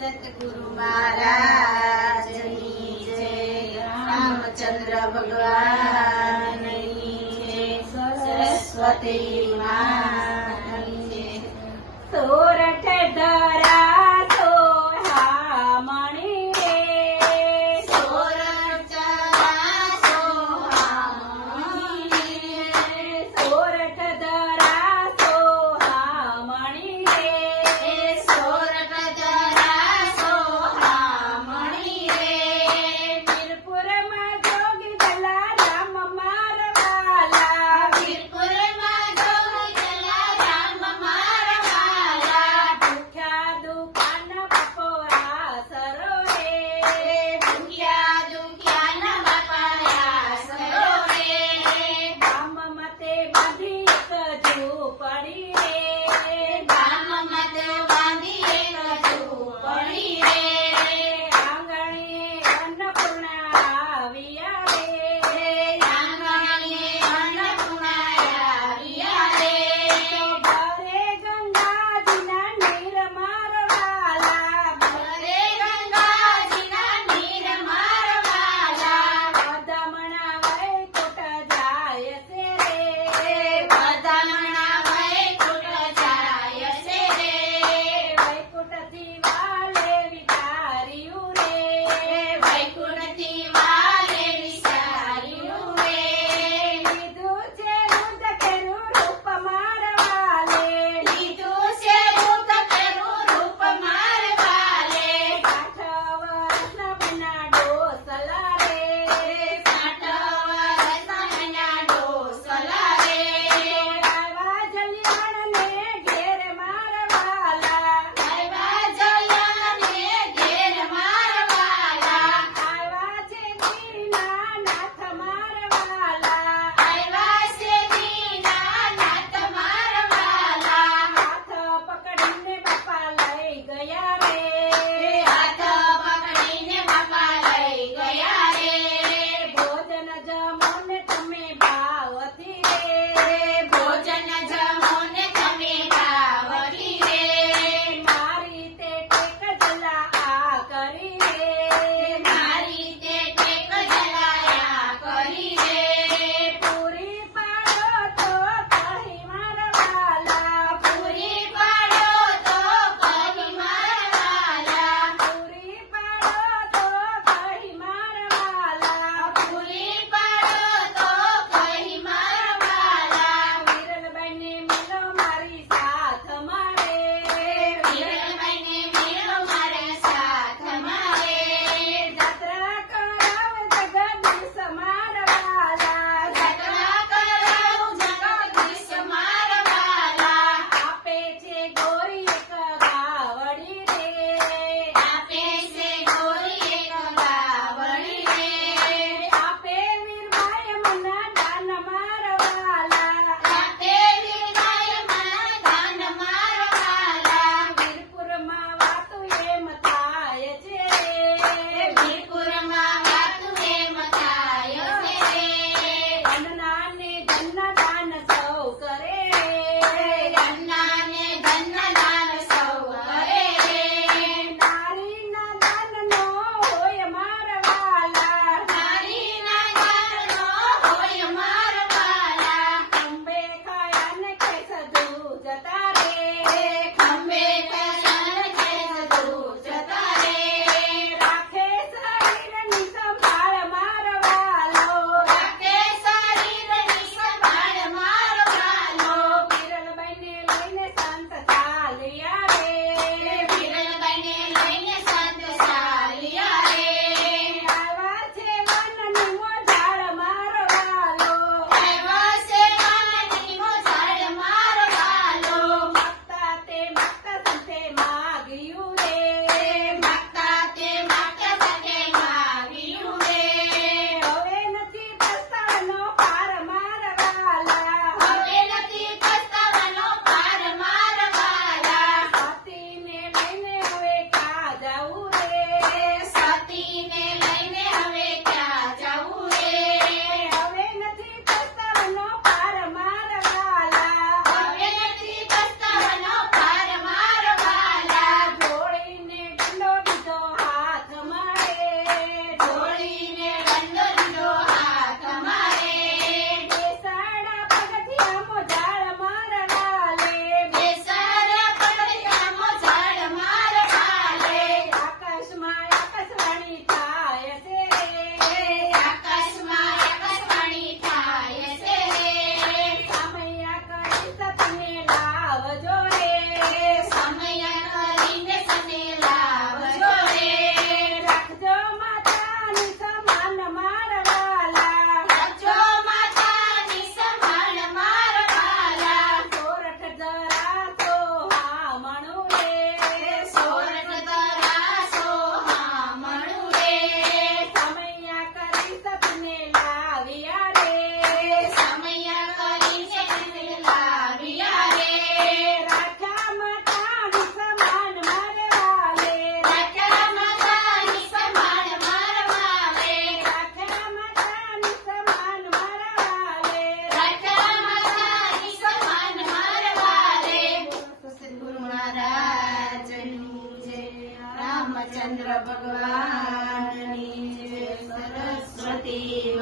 सतगुरु महाराज रामचंद्र भगवान सरस्वती माँ। ચંદ્ર ભગવાનની સરસ્વતી